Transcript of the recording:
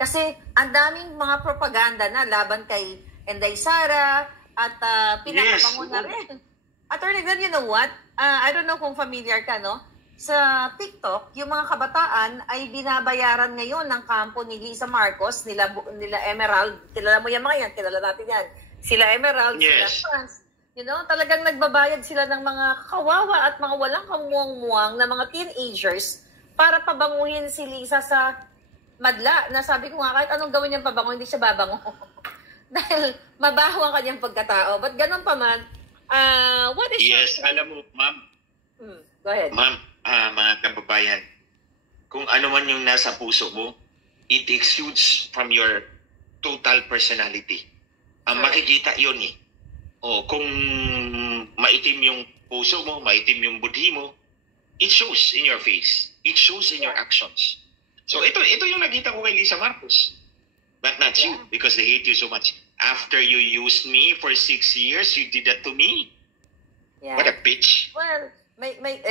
Kasi ang daming mga propaganda na laban kay Inday Sara at pinakabango na rin. Attorney Glenn, you know what? I don't know kung familiar ka, no? Sa TikTok, yung mga kabataan ay binabayaran ngayon ng kampo ni Lisa Marcos, nila Emerald. Kilala mo yan mga yan, kilala natin yan. Sila Emerald, sila France. You know, talagang nagbabayad sila ng mga kawawa at mga walang kamuwang-muwang na mga teenagers para pabanguhin si Lisa sa madla. Nasabi ko nga, kahit anong gawin niyang pabango, hindi siya babango. Dahil mabaho ang kanyang pagkatao. But ganun pa man, what is alam mo, ma'am. Go ahead. Ma'am, mga kababayan, kung ano man yung nasa puso mo, it exudes from your total personality. Makikita yun eh. Kung maitim yung puso mo, maitim yung budhi mo, it shows in your face. It shows in your actions. So ito yung nakita ko kay Lisa Marcos. But not you, because they hate you so much. After you used me for 6 years, you did that to me. Yeah. What a bitch. Well, may